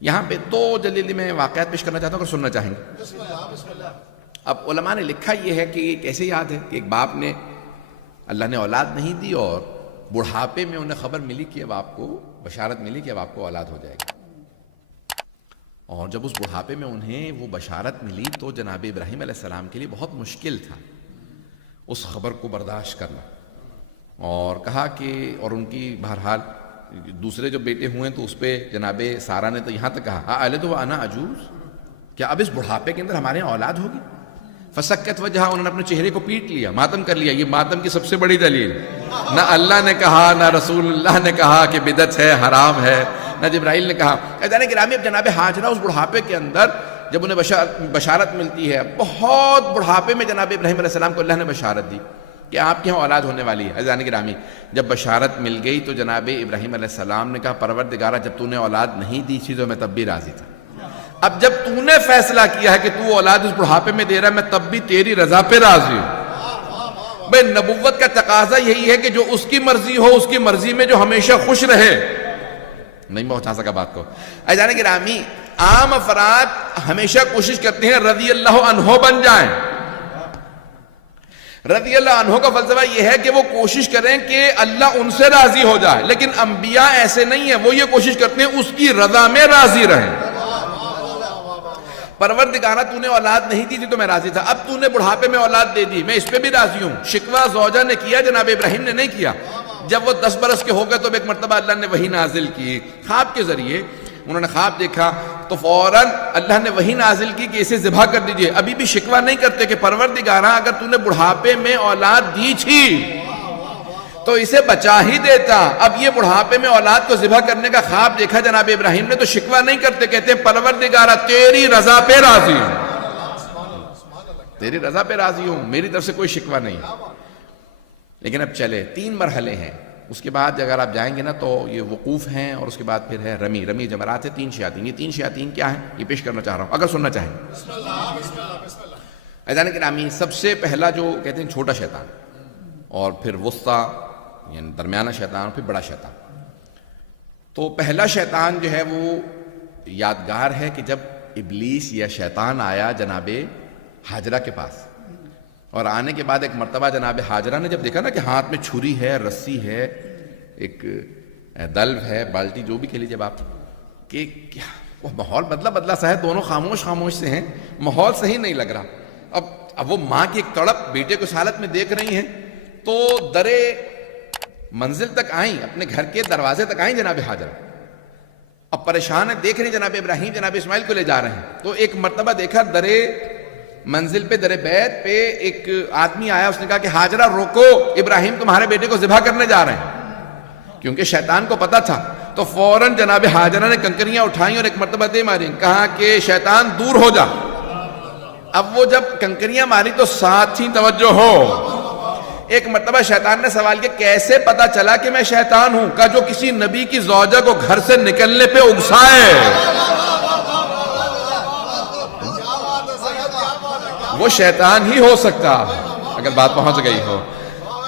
یہاں پہ دو جلدی میں واقعات پیش کرنا چاہتا ہوں اگر سننا چاہیں گے. اب علماء نے لکھا یہ ہے کہ یہ کیسے یاد ہے کہ ایک باپ نے اللہ نے اولاد نہیں دی اور بڑھاپے میں انہیں خبر ملی کہ اب آپ کو بشارت ملی کہ اب آپ کو اولاد ہو جائے گی. اور جب اس بڑھاپے میں انہیں وہ بشارت ملی تو جناب ابراہیم علیہ السلام کے لیے بہت مشکل تھا اس خبر کو برداشت کرنا. اور کہا کہ اور ان کی بہرحال دوسرے جو بیٹے ہوئے تو اس پہ جناب سارہ نے تو یہاں تک کہا اَلِدُ وَأَنَا عَجُوزٌ، کیا اب اس بڑھاپے کے اندر ہمارے یہاں اولاد ہوگی؟ فَسَكَّتْ وَجْهَهَا، انہوں نے اپنے چہرے کو پیٹ لیا، ماتم کر لیا. یہ ماتم کی سب سے بڑی دلیل، نہ اللہ نے کہا نہ رسول اللہ نے کہا کہ بدعت ہے حرام ہے، نہ جبرائیل نے کہا. جانے گرامی اب جناب حاجرہ اس بڑھاپے کے اندر جب انہیں بشارت ملتی ہے، بہت بڑھاپے میں جناب ابراہیم علیہ السلام کو اللہ نے بشارت دی کہ آپ کے یہاں اولاد ہونے والی ہے. جانے گرامی جب بشارت مل گئی تو جناب ابراہیم علیہ السلام نے کہا پروردگارہ جب تو نے اولاد نہیں دی تھی تو میں تب بھی راضی تھا، اب جب تو نے فیصلہ کیا ہے کہ تو اولاد اس بڑھاپے میں دے رہا ہے میں تب بھی تیری رضا پہ راضی ہوں. بھئی نبوت کا تقاضا یہی ہے کہ جو اس کی مرضی ہو اس کی مرضی میں جو ہمیشہ خوش رہے. نہیں پہنچا سکا بات کو. جانے گرامی عام افراد ہمیشہ کوشش کرتے ہیں رضی اللہ عنہ بن جائیں. رضی اللہ عنہ کا فلسفہ یہ ہے کہ وہ کوشش کریں کہ اللہ ان سے راضی ہو جائے، لیکن انبیاء ایسے نہیں ہیں، وہ یہ کوشش کرتے ہیں اس کی رضا میں راضی رہیں. پروردگارہ تو نے اولاد نہیں دی تھی تو میں راضی تھا، اب تو نے بڑھاپے میں اولاد دے دی میں اس پہ بھی راضی ہوں. شکوہ زوجہ نے کیا، جناب ابراہیم نے نہیں کیا. جب وہ 10 برس کے ہو گئے تو ایک مرتبہ اللہ نے وحی نازل کی خواب کے ذریعے. انہوں نے خواب دیکھا تو فوراً اللہ نے وحی نازل کی کہ اسے ذبح کر دیجئے. ابھی بھی شکوہ نہیں کرتے کہ پروردگارہ اگر تو نے بڑھاپے میں اولاد دی تھی تو اسے بچا ہی دیتا. اب یہ بڑھاپے میں اولاد کو ذبح کرنے کا خواب دیکھا جناب ابراہیم نے تو شکوہ نہیں کرتے، کہتے ہیں پروردگارہ تیری رضا پہ راضی ہوں، تیری رضا پہ راضی ہوں، میری طرف سے کوئی شکوہ نہیں. لیکن اب چلے 3 مرحلے ہیں. اس کے بعد اگر آپ جائیں گے نا تو یہ وقوف ہیں اور اس کے بعد پھر ہے رمی. رمی جمرات ہے 3 شیاطین. یہ 3 شیاطین کیا ہیں یہ پیش کرنا چاہ رہا ہوں اگر سننا چاہیں. ایذان گرامی سب سے پہلا جو کہتے ہیں چھوٹا شیطان، اور پھر وسطی یعنی درمیانہ شیطان، اور پھر بڑا شیطان. تو پہلا شیطان جو ہے وہ یادگار ہے کہ جب ابلیس یا شیطان آیا جناب حاجرہ کے پاس، اور آنے کے بعد ایک مرتبہ جناب حاجرہ نے جب دیکھا نا کہ ہاتھ میں چھری ہے، رسی ہے، ایک دلو ہے، بالٹی، جو بھی کہہ لیجیے آپ، کہ کیا وہ ماحول بدلا سا ہے. دونوں خاموش سے ہیں، ماحول صحیح نہیں لگ رہا. اب وہ ماں کی ایک تڑپ بیٹے کو اس حالت میں دیکھ رہی ہیں تو درے منزل تک آئیں، اپنے گھر کے دروازے تک آئیں جناب حاجرہ. اب پریشان ہے، دیکھ رہی جناب ابراہیم جناب اسماعیل کو لے جا رہے ہیں. تو ایک مرتبہ دیکھا درے منزل پہ، درے بیت پہ ایک آدمی آیا. اس نے کہا کہ حاجرہ روکو، ابراہیم تمہارے بیٹے کو ذبح کرنے جا رہے ہیں. کیونکہ شیطان کو پتا تھا تو فوراً جناب حاجرہ نے کنکریاں اٹھائیں اور ایک مرتبہ دے ماری. کہا کہ شیطان دور ہو جا. اب وہ جب کنکریاں ماری تو ساتھ ہی توجہ ہو. ایک مرتبہ شیطان نے سوال کیا کیسے پتا چلا کہ میں شیطان ہوں؟ کہا جو کسی نبی کی زوجہ کو گھر سے نکلنے پہ اگسائے وہ شیطان ہی ہو سکتا اگر بات پہنچ گئی ہو.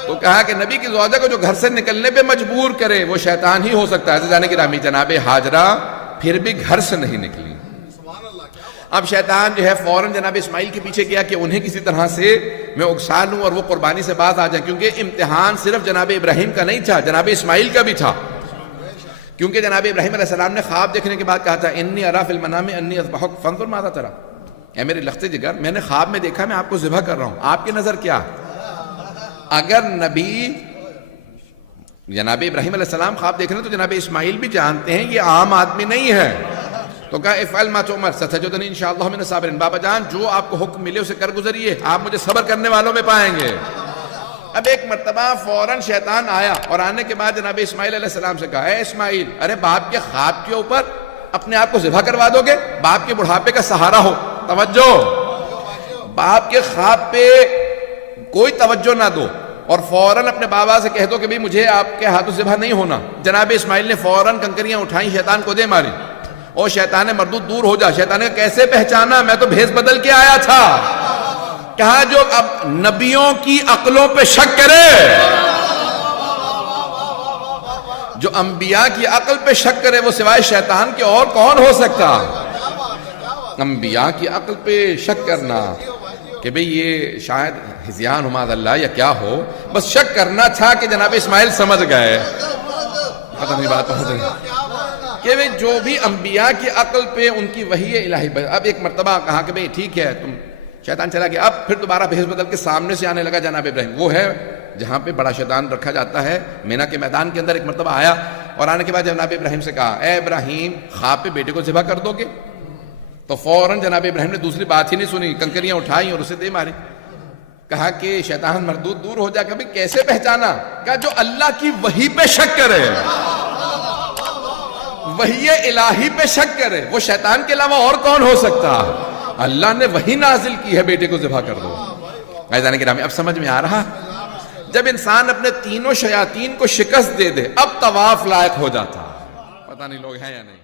تو کہا کہ نبی کی زوجہ کو جو گھر سے نکلنے پہ مجبور کرے وہ شیطان ہی ہو سکتا ہے. جانے کی رامی جناب حاجرہ پھر بھی گھر سے نہیں نکلی. اب شیطان جو ہے فوراً جناب اسماعیل کے پیچھے گیا کہ انہیں کسی طرح سے میں اگسا لوں اور وہ قربانی سے باز آ جائیں. کیونکہ امتحان صرف جناب ابراہیم کا نہیں تھا، جناب اسماعیل کا بھی تھا. کیونکہ جناب ابراہیم علیہ السلام نے خواب دیکھنے کے بعد کہا تھا انی ارا فی المنام انی اذبحک فانظر ماذا تری. اے میرے لخت جگر، میں نے خواب میں دیکھا میں آپ کو ذبح کر رہا ہوں، آپ کی نظر کیا؟ اگر نبی جناب ابراہیم علیہ السلام خواب دیکھ رہے ہیں تو جناب اسماعیل بھی جانتے ہیں یہ عام آدمی نہیں ہے. تو کہا افعل ما تؤمر ستجدنی انشاءاللہ من الصابرین. بابا جان جو آپ کو حکم ملے اسے کر گزریے، آپ مجھے صبر کرنے والوں میں پائیں گے. اب ایک مرتبہ فوراً شیطان آیا اور آنے کے بعد جناب اسماعیل علیہ السلام سے کہا اے اسماعیل، ارے باپ کے خواب کے اوپر اپنے آپ کو ذبح کروا دو گے؟ باپ کے بڑھاپے کا سہارا ہو. توجہ، باپ کے خواب پہ کوئی توجہ نہ دو اور فوراً اپنے بابا سے کہہ دو کہ بھی مجھے آپ کے ہاتھوں ذبح نہیں ہونا. جناب اسماعیل نے فوراً کنکریاں اٹھائیں، شیطان کو دے ماری. اور شیطان مردود دور ہو جا. شیطان نے کیسے پہچانا؟ میں تو بھیس بدل کے آیا تھا. کہا جو اب نبیوں کی عقلوں پہ شک کرے جو انبیاء کی عقل پہ شک کرے وہ سوائے شیطان کے اور کون ہو سکتا؟ انبیاء کی عقل پہ شک کرنا کہ بھئی یہ شاید ہذیان ہو معاذ اللہ یا کیا ہو، بس شک کرنا تھا کہ جناب اسماعیل سمجھ گئے. پتہ نہیں بات کہ بھئی جو بھی انبیاء کی عقل پہ ان کی وحی الہی. اب ایک مرتبہ کہا کہ بھئی ٹھیک ہے تم، شیطان چلا گیا. اب پھر دوبارہ بھیس بدل کے سامنے سے آنے لگا جناب ابراہیم. وہ ہے جہاں پہ بڑا شیطان رکھا جاتا ہے، مینا کے میدان کے اندر. ایک مرتبہ آیا اور آنے کے بعد جناب ابراہیم سے کہا اے ابراہیم خواب پہ بیٹے کو ذبح کر دو گے؟ تو فوراً جناب ابراہیم نے دوسری بات ہی نہیں سنی، کنکریاں اٹھائیں اور اسے دے ماری. کہا کہ شیطان مردود دور ہو جا. کبھی کیسے پہچانا؟ کہا جو اللہ کی وحی پہ شک کرے، وحی الہی پہ شک کرے، وہ شیطان کے علاوہ اور کون ہو سکتا؟ اللہ نے وحی نازل کی ہے بیٹے کو ذبح کر دو. عزیزان گرامی اب سمجھ میں آ رہا؟ جب انسان اپنے تینوں شیاطین کو شکست دے دے اب طواف لائق ہو جاتا. پتہ نہیں لوگ ہیں یا نہیں.